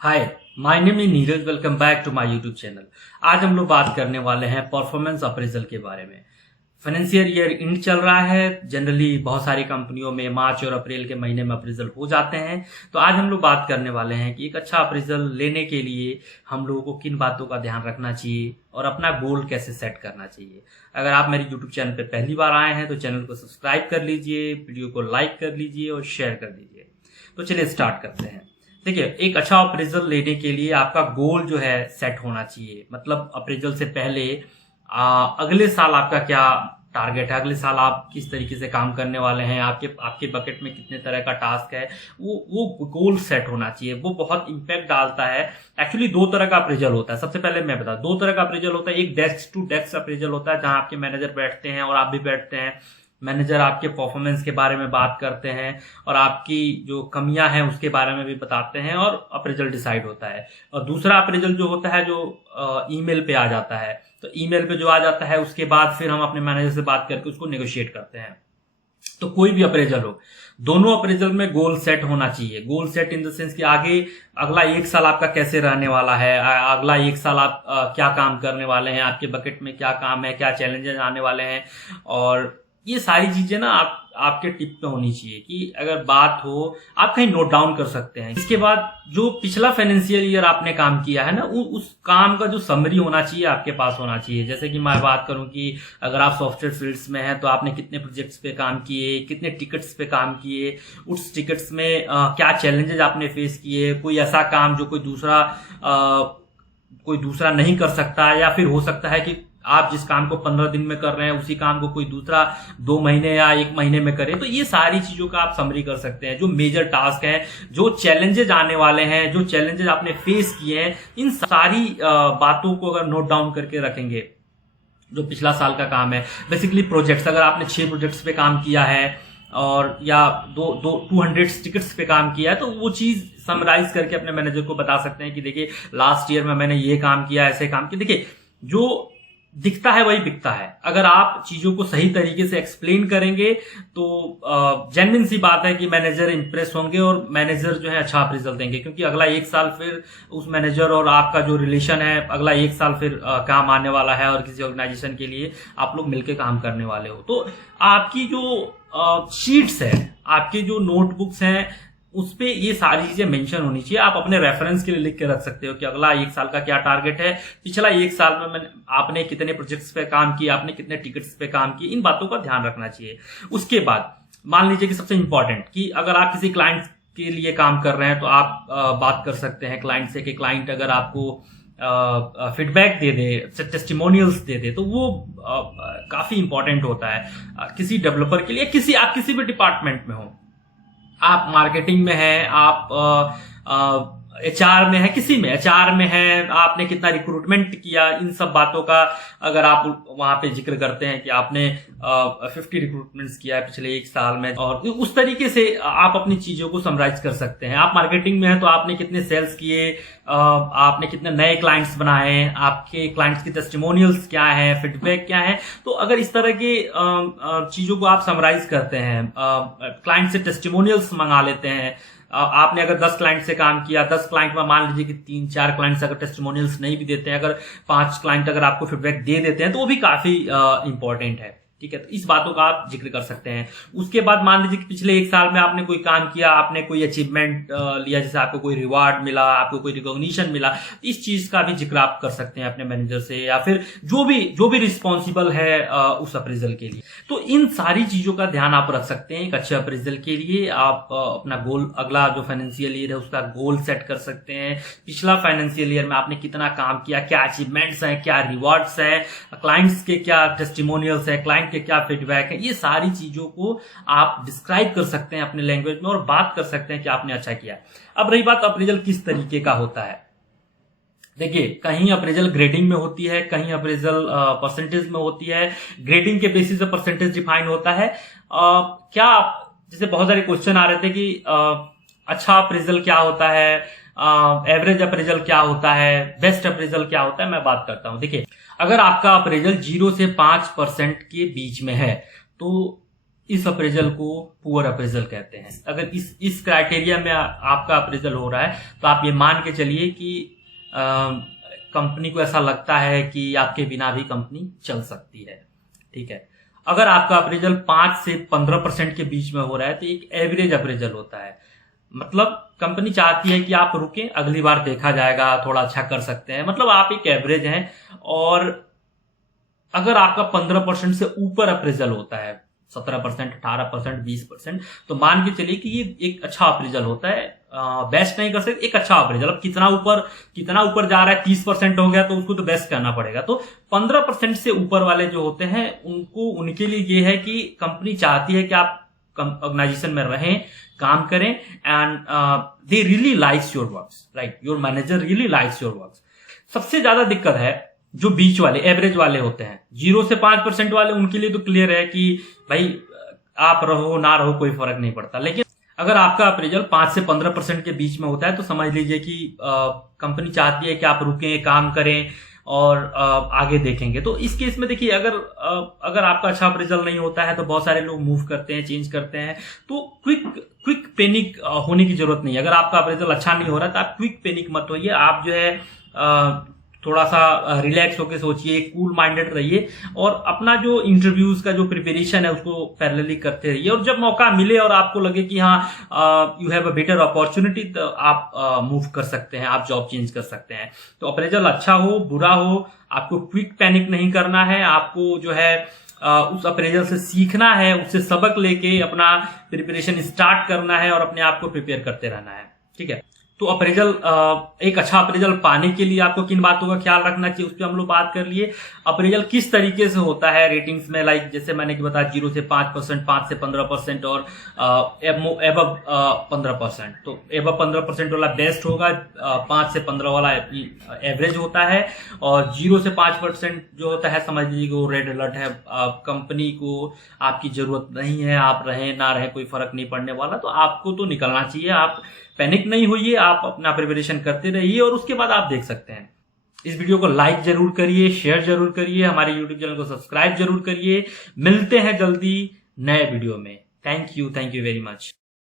Hi, my name is Neeraj. Welcome back to my YouTube channel. आज हम लोग बात करने वाले हैं परफॉर्मेंस अप्रेजल के बारे में। फाइनेंशियल ईयर एंड चल रहा है। जनरली बहुत सारी कंपनियों में मार्च और अप्रैल के महीने में अप्रेजल हो जाते हैं। तो आज हम लोग बात करने वाले हैं कि एक अच्छा अप्रेजल लेने के लिए हम लोगों को किन बातों का ध्यान रखना चाहिए और अपना गोल कैसे सेट करना चाहिए। अगर आप मेरे यूट्यूब चैनल पर पहली बार आए हैं तो चैनल को सब्सक्राइब कर लीजिए, वीडियो को लाइक कर लीजिए और शेयर कर दीजिए। तो चलिए स्टार्ट करते हैं। देखिए, एक अच्छा अप्रेजल लेने के लिए आपका गोल जो है सेट होना चाहिए। मतलब अप्रेजल से पहले अगले साल आपका क्या टारगेट है, अगले साल आप किस तरीके से काम करने वाले हैं, आपके बकेट में कितने तरह का टास्क है, वो गोल सेट होना चाहिए। वो बहुत इंपैक्ट डालता है। एक्चुअली दो तरह का अप्रेजल होता है। सबसे पहले मैं बता, दो तरह का अप्रेजल होता है। एक डेस्क टू डेस्क अप्रेजल होता है, जहां आपके मैनेजर बैठते हैं और आप भी बैठते हैं। मैनेजर आपके परफॉर्मेंस के बारे में बात करते हैं और आपकी जो कमियां हैं उसके बारे में भी बताते हैं और अप्रेजल डिसाइड होता है। और दूसरा अप्रेजल जो होता है, जो ईमेल पे आ जाता है। तो ईमेल पे जो आ जाता है उसके बाद फिर हम अपने मैनेजर से बात करके उसको नेगोशिएट करते हैं। तो कोई भी अप्रेजल हो, दोनों अप्रेजल में गोल सेट होना चाहिए। Goal set in the sense कि आगे अगला एक साल आपका कैसे रहने वाला है, अगला एक साल आप क्या काम करने वाले हैं, आपके बकेट में क्या काम है, क्या चैलेंजेस आने वाले हैं। और ये सारी चीजें ना आपके टिप पे होनी चाहिए कि अगर बात हो आप कहीं नोट डाउन कर सकते हैं। इसके बाद जो पिछला फाइनेंशियल ईयर आपने काम किया है ना, उस काम का जो समरी होना चाहिए आपके पास होना चाहिए। जैसे कि मैं बात करूं कि अगर आप सॉफ्टवेयर फील्ड्स में हैं तो आपने कितने प्रोजेक्ट्स पे काम किए, कितने टिकट्स पे काम किए, उस टिकट्स में क्या चैलेंजेस आपने फेस किए, कोई ऐसा काम जो कोई दूसरा नहीं कर सकता, या फिर हो सकता है कि आप जिस काम को 15 दिन में कर रहे हैं उसी काम को कोई दूसरा 2 महीने या 1 महीने में करे। तो ये सारी चीजों का आप समरी कर सकते हैं। जो मेजर टास्क हैं, जो चैलेंजेस आने वाले हैं, जो चैलेंजेस आपने फेस किए हैं, इन सारी बातों को अगर नोट डाउन करके रखेंगे, जो पिछला साल का काम है। बेसिकली प्रोजेक्ट्स, अगर आपने 6 प्रोजेक्ट्स पे काम किया है और या 200 टिकट्स पे काम किया है, तो वो चीज समराइज करके अपने मैनेजर को बता सकते हैं कि देखिए लास्ट ईयर में मैंने ये काम किया, ऐसे काम किया। देखिए, जो दिखता है वही बिकता है। अगर आप चीजों को सही तरीके से एक्सप्लेन करेंगे तो जेन्युइन सी बात है कि मैनेजर इंप्रेस होंगे और मैनेजर जो है अच्छा अप्रेजल देंगे। क्योंकि अगला एक साल फिर उस मैनेजर और आपका जो रिलेशन है, अगला एक साल फिर काम आने वाला है और किसी ऑर्गेनाइजेशन के लिए आप लोग मिलकर काम करने वाले हो। तो आपकी जो शीट्स है, आपकी जो नोटबुक्स हैं, उस पे ये सारी चीजें मेंशन होनी चाहिए। आप अपने रेफरेंस के लिए लिख के रख सकते हो कि अगला एक साल का क्या टारगेट है, पिछला एक साल में आपने कितने प्रोजेक्ट्स पे काम किया, आपने कितने टिकट्स पे काम किए। इन बातों का ध्यान रखना चाहिए। उसके बाद मान लीजिए कि सबसे इंपॉर्टेंट कि अगर आप किसी क्लाइंट के लिए काम कर रहे हैं तो आप बात कर सकते हैं क्लाइंट से कि क्लाइंट अगर आपको फीडबैक दे दे, टेस्टिमोनियल्स दे दे, तो वो काफी इंपॉर्टेंट होता है किसी डेवलपर के लिए। आप किसी भी डिपार्टमेंट में हो, आप मार्केटिंग में हैं, आप एचआर में है, किसी में एचआर में है, आपने कितना रिक्रूटमेंट किया, इन सब बातों का अगर आप वहां पे जिक्र करते हैं कि आपने 50 रिक्रूटमेंट्स किया है पिछले एक साल में, और उस तरीके से आप अपनी चीजों को समराइज कर सकते हैं। आप मार्केटिंग में है तो आपने कितने सेल्स किए, आपने कितने नए क्लाइंट्स बनाए, आपके क्लाइंट्स की टेस्टिमोनियल्स क्या है, फीडबैक क्या है। तो अगर इस तरह की चीजों को आप समराइज करते हैं, क्लाइंट से टेस्टिमोनियल्स मंगा लेते हैं। आपने अगर 10 क्लाइंट से काम किया, 10 क्लाइंट में मान लीजिए कि 3-4 क्लाइंट्स अगर टेस्टिमोनियल्स नहीं भी देते हैं, अगर 5 क्लाइंट अगर आपको फीडबैक दे देते हैं, तो वो भी काफी इंपॉर्टेंट है। ठीक है, तो इस बातों का आप जिक्र कर सकते हैं। उसके बाद मान लीजिए कि पिछले एक साल में आपने कोई काम किया, आपने कोई अचीवमेंट लिया, जैसे आपको कोई रिवार्ड मिला, आपको कोई रिकॉग्निशन मिला, इस चीज का भी जिक्र आप कर सकते हैं अपने मैनेजर से, या फिर जो भी रिस्पॉन्सिबल है उस अप्रेजल के लिए। तो इन सारी चीजों का ध्यान आप रख सकते हैं। एक अच्छे अप्रेजल के लिए आप अपना गोल, अगला जो फाइनेंशियल ईयर है उसका गोल सेट कर सकते हैं। पिछला फाइनेंशियल ईयर में आपने कितना काम किया, क्या अचीवमेंट्स हैं, क्या रिवार्ड्स हैं, क्लाइंट्स के क्या टेस्टिमोनियल्स है, क्लाइंट के क्या फीडबैक है, ये सारी चीजों को आप डिस्क्राइब कर सकते हैं अपने लैंग्वेज में और बात कर सकते हैं कि आपने अच्छा किया। अब रही बात अप्रेजल किस तरीके का होता है। देखिए, कहीं अप्रेजल ग्रेडिंग में होती है, कहीं अप्रेजल परसेंटेज में होती है। ग्रेडिंग के बेसिस पे परसेंटेज डिफाइन होता है। क्या जैसे बहुत सारे क्वेश्चन आ रहे थे कि अच्छा अप्रेजल क्या होता है, एवरेज अप्रेजल क्या होता है, बेस्ट अप्रेजल क्या होता है। मैं बात करता हूं। देखिए, अगर आपका अप्रेजल 0 से 5% के बीच में है तो इस अप्रेजल को पुअर अप्रेजल कहते हैं। अगर इस क्राइटेरिया में आपका अप्रेजल हो रहा है तो आप ये मान के चलिए कि कंपनी को ऐसा लगता है कि आपके बिना भी कंपनी चल सकती है। ठीक है, अगर आपका अप्रेजल 5 से 15% के बीच में हो रहा है तो एक एवरेज अप्रेजल होता है। मतलब कंपनी चाहती है कि आप रुकें, अगली बार देखा जाएगा, थोड़ा अच्छा कर सकते हैं, मतलब आप एक एवरेज हैं। और अगर आपका 15% से ऊपर अप्रेजल होता है, 17%, 18%, 20%, तो मान के चलिए कि ये एक अच्छा अप्रेजल होता है। बेस्ट नहीं कर सकते, एक अच्छा अप्रेजल। अब कितना ऊपर जा रहा है, 30% हो गया तो उसको तो बेस्ट करना पड़ेगा। तो 15% से ऊपर वाले जो होते हैं उनके लिए ये है कि कंपनी चाहती है कि आप ऑर्गेनाइजेशन में रहें, काम करें, and they really likes your works, right, your manager really likes your works. सबसे ज्यादा दिक्कत है जो बीच वाले, एवरेज वाले होते हैं, 0 से 5% वाले, उनके लिए तो क्लियर है कि भाई आप रहो ना रहो कोई फर्क नहीं पड़ता। लेकिन अगर आपका अप्रेजल 5 से 15% के बीच में होता है तो समझ लीजिए कि कंपनी चाहती है कि आप रुकें, काम करें और आगे देखेंगे। तो इस केस में देखिए, अगर आपका अच्छा अप्रेजल नहीं होता है तो बहुत सारे लोग मूव करते हैं, चेंज करते हैं। तो क्विक पैनिक होने की जरूरत नहीं है। अगर आपका अप्रेजल अच्छा नहीं हो रहा तो आप क्विक पैनिक मत होइए। आप जो है थोड़ा सा रिलैक्स होकर सोचिए, कूल माइंडेड रहिए और अपना जो इंटरव्यूज का जो प्रिपरेशन है उसको पैरेलली करते रहिए। और जब मौका मिले और आपको लगे कि हाँ you have a better opportunity, तो आप मूव कर सकते हैं, आप जॉब चेंज कर सकते हैं। तो अप्रेजल अच्छा हो बुरा हो, आपको क्विक पैनिक नहीं करना है। आपको जो है उस अप्रेजल से सीखना है, उससे सबक लेके अपना प्रिपरेशन स्टार्ट करना है और अपने आप को प्रिपेयर करते रहना है। ठीक है, तो अप्रेजल, एक अच्छा अप्रेजल पाने के लिए आपको किन बातों का ख्याल रखना चाहिए उस पर हम लोग बात कर लिए। अप्रेजल किस तरीके से होता है रेटिंग्स में, लाइक जैसे मैंने बताया 0 से 5%, 5 से 15% और एबव 15%। तो एबव 15% वाला बेस्ट होगा, 5 से 15 वाला एवरेज होता है, और 0 से 5% जो होता है समझ लीजिए वो रेड अलर्ट है। कंपनी को आपकी जरूरत नहीं है, आप रहें ना रहें कोई फर्क नहीं पड़ने वाला, तो आपको तो निकलना चाहिए। आप पैनिक नहीं होइए, आप अपना प्रिपरेशन करते रहिए और उसके बाद आप देख सकते हैं। इस वीडियो को लाइक जरूर करिए, शेयर जरूर करिए, हमारे यूट्यूब चैनल को सब्सक्राइब जरूर करिए। मिलते हैं जल्दी नए वीडियो में। Thank you very much.